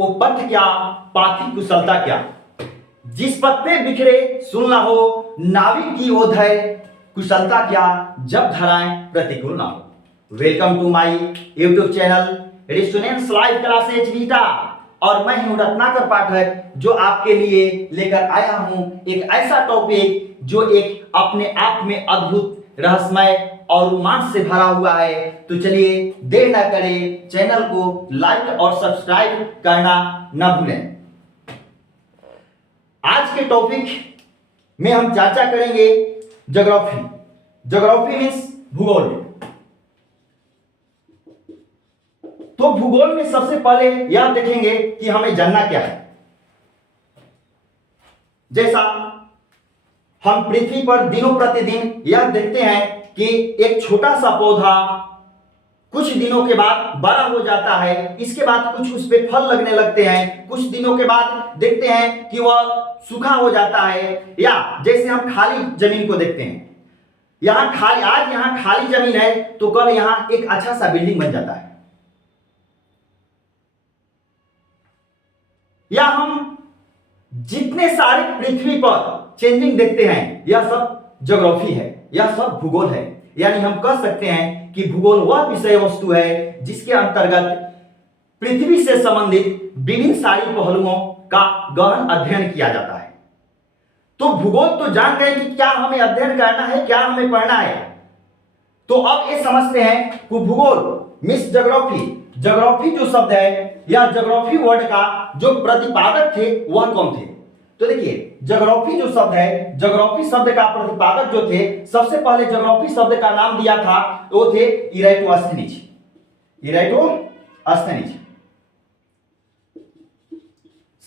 ओ पथ क्या, पाथी कुशलता क्या। जिस पथ पे बिखरे सुन ना हो, नाविक की ओध है कुशलता क्या, जब धराएं प्रतिकूल ना हो। Welcome to my YouTube channel restaurants live classes वीटा, और मैं हूं रत्नाकर पाठक, जो आपके लिए लेकर आया हूं एक ऐसा टॉपिक जो एक अपने आप में अद्भुत, रहस्यमय और रोमांच से भरा हुआ है। तो चलिए देर ना करें, चैनल को लाइक और सब्सक्राइब करना ना भूलें। आज के टॉपिक में हम चर्चा करेंगे ज्योग्राफी। ज्योग्राफी मीन्स भूगोल। तो भूगोल में सबसे पहले यह देखेंगे कि हमें जानना क्या है। जैसा हम पृथ्वी पर दिनों प्रतिदिन यह देखते हैं कि एक छोटा सा पौधा कुछ दिनों के बाद बड़ा हो जाता है, इसके बाद कुछ उस पे फल लगने लगते हैं, कुछ दिनों के बाद देखते हैं कि वह सूखा हो जाता है। या जैसे हम खाली जमीन को देखते हैं, आज यहाँ खाली जमीन है तो कल यहाँ एक अच्छा सा बिल्डिंग बन जाता है। या हम जितने सारे पृथ्वी पर चेंजिंग देखते हैं, यह सब ज्योग्राफी है, यह सब भूगोल है। यानी हम कह सकते हैं कि भूगोल वह विषय वस्तु है जिसके अंतर्गत पृथ्वी से संबंधित विभिन्न सारी पहलुओं का गहन अध्ययन किया जाता है। तो भूगोल तो जान गए कि क्या हमें अध्ययन करना है, क्या हमें पढ़ना है। तो अब ये समझते हैं कि भूगोल मिस ज्योग्राफी। ज्योग्राफी जो शब्द है, या ज्योग्राफी वर्ड का जो प्रतिपादक थे वह कौन थे। तो देखिए, ज्योग्राफी जो शब्द है, ज्योग्राफी शब्द का प्रतिपादक जो थे, सबसे पहले ज्योग्राफी शब्द का नाम दिया था वो थे इराटोस्थेनीज। इराटोस्थेनीज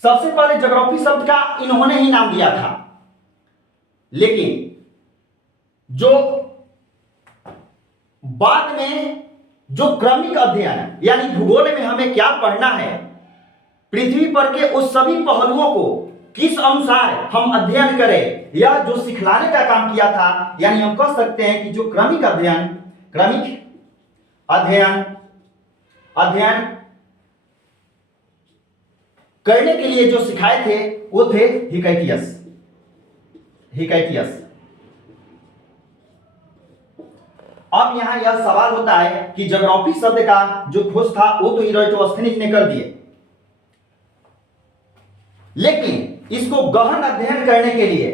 सबसे पहले ज्योग्राफी शब्द का इन्होंने ही नाम दिया था। लेकिन जो बाद में जो क्रमिक अध्ययन, यानी भूगोल में हमें क्या पढ़ना है, पृथ्वी पर के उस सभी पहलुओं को किस अनुसार हम अध्ययन करें, यह जो सिखलाने का काम किया था। यानी हम कह सकते हैं कि जो क्रमिक अध्ययन करने के लिए जो सिखाए थे वो थे हिकैटियस। अब यहां यह सवाल होता है कि ज्योग्राफी शब्द का जो खोज था वो तो इराटोस्थेनीज ने कर दिए, लेकिन इसको गहन अध्ययन करने के लिए,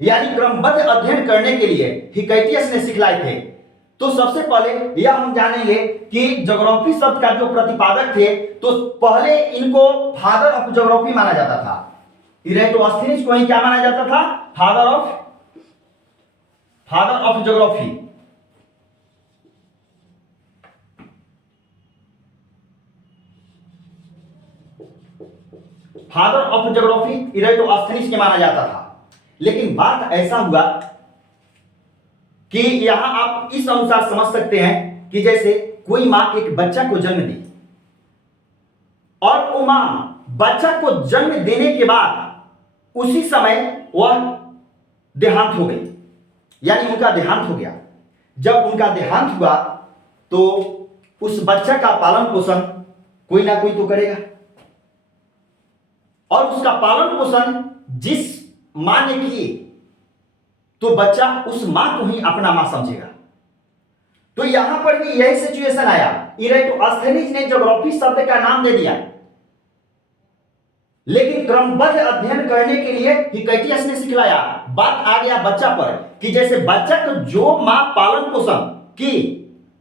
यानी क्रमबद्ध अध्ययन करने के लिए हिकैटियस ने सिखलाए थे। तो सबसे पहले यह हम जानेंगे कि ज्योग्राफी शब्द का जो प्रतिपादक थे, तो पहले इनको फादर ऑफ ज्योग्राफी माना जाता था। इराटोस्थेनीज को ही क्या माना जाता था? Father of geography. Father of geography Eratosthenes के माना जाता था। लेकिन बात ऐसा हुआ कि यहां आप इस अनुसार समझ सकते हैं कि जैसे कोई मां एक बच्चा को जन्म दी, और वो मां बच्चा को जन्म देने के बाद उसी समय वह देहांत हो गई, यानी उनका देहांत हो गया। जब उनका देहांत हुआ तो उस बच्चा का पालन पोषण कोई ना कोई तो करेगा, और उसका पालन पोषण जिस मां ने किए तो बच्चा उस मां को ही अपना मां समझेगा। तो यहां पर भी यही सिचुएशन आया। इराटोस्थेनीज ने ज्योग्राफी शब्द का नाम दे दिया, लेकिन क्रमबद्ध अध्ययन करने के लिए हिकैटियस ने सिखलाया। बात आ गया बच्चा पर कि जैसे बच्चा को जो मां पालन पोषण की,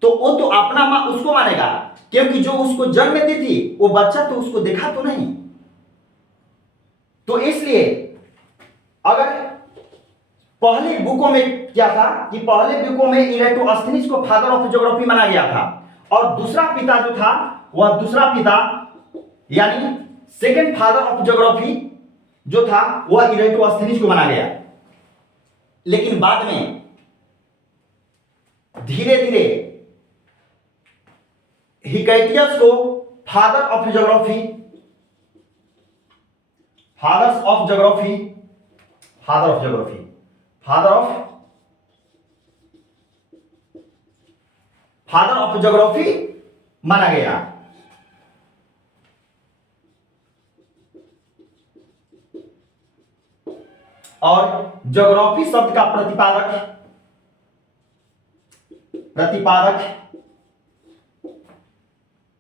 तो वो तो अपना मां उसको मानेगा, क्योंकि जो उसको जन्म दी थी वो बच्चा तो उसको देखा तो नहीं। तो इसलिए अगर पहले बुकों में क्या था कि पहले बुकों में इराटोस्थेनीज को फादर ऑफ ज्योग्राफी माना गया था, और दूसरा पिता जो था वह दूसरा पिता यानी सेकंड फादर ऑफ ज्योग्राफी जो था वह इराटोस्थेनीज को माना गया। लेकिन बाद में धीरे धीरे हिकैटियस को फादर ऑफ ज्योग्राफी माना गया। और ज्योग्राफी शब्द का प्रतिपादक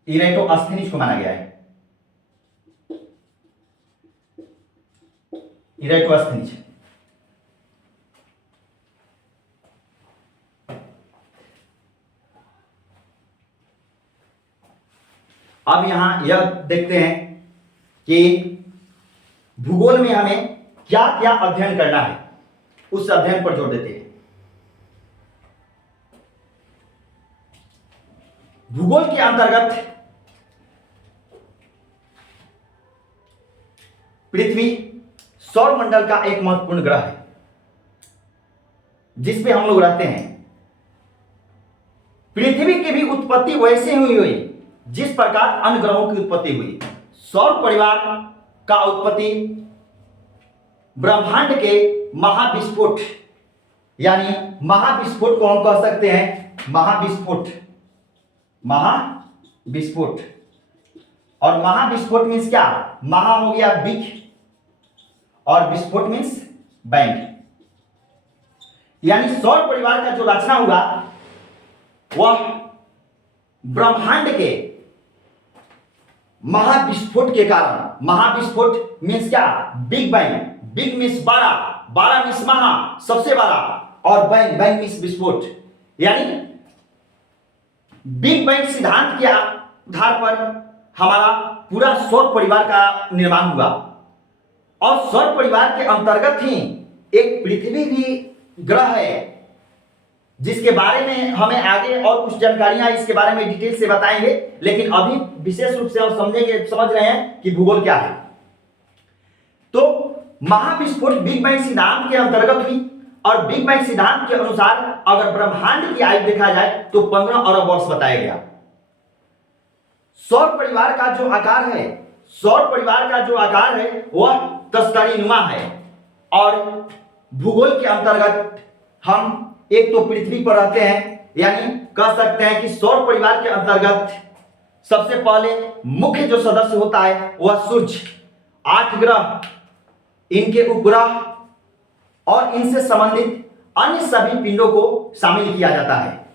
इरेटोस्थेनीज को माना गया है। इरेटोस्थेनीज। अब यहां यह देखते हैं कि भूगोल में हमें क्या क्या अध्ययन करना है, उस अध्ययन पर जोर देते हैं। भूगोल के अंतर्गत पृथ्वी सौरमंडल का एक महत्वपूर्ण ग्रह है जिसमें हम लोग रहते हैं। पृथ्वी की भी उत्पत्ति वैसे हुई जिस प्रकार अन्य ग्रहों की उत्पत्ति हुई। सौर परिवार का उत्पत्ति ब्रह्मांड के महाविस्फोट, यानी महाविस्फोट को हम कह सकते हैं महाविस्फोट। और महाविस्फोट मीन्स क्या? महा हो गया बिग और विस्फोट मीन्स बैंग। यानी सौर परिवार का जो रचना हुआ वह ब्रह्मांड के महाविस्फोट के कारण। महाविस्फोट मीन्स क्या? Big bang. बिग मीन्स बड़ा, बड़ा मीन्स महा, सबसे बड़ा, और बैंग, बैंग मीन्स विस्फोट। यानी बिग बैंग सिद्धांत के आधार पर हमारा पूरा सौर परिवार का निर्माण हुआ। और सौर परिवार के अंतर्गत ही एक पृथ्वी भी ग्रह है जिसके बारे में हमें आगे और कुछ जानकारियां इसके बारे में डिटेल से बताएंगे, लेकिन अभी विशेष रूप से हम समझ रहे हैं कि भूगोल क्या है। तो महाविस्फोट बिग बैंग सिद्धांत के अंतर्गत हुई, और बिग बैंग सिद्धांत के अनुसार अगर ब्रह्मांड की आयु देखा जाए तो 15 अरब वर्ष बताया गया। सौर परिवार का जो आकार है वह तस्तरीनुमा है। और भूगोल के अंतर्गत हम एक तो पृथ्वी पर रहते हैं, यानी कह सकते हैं कि सौर परिवार के अंतर्गत सबसे पहले मुख्य जो सदस्य होता है वह सूर्य, 8 ग्रह, इनके उपग्रह और इनसे संबंधित अन्य सभी पिंडों को शामिल किया जाता है।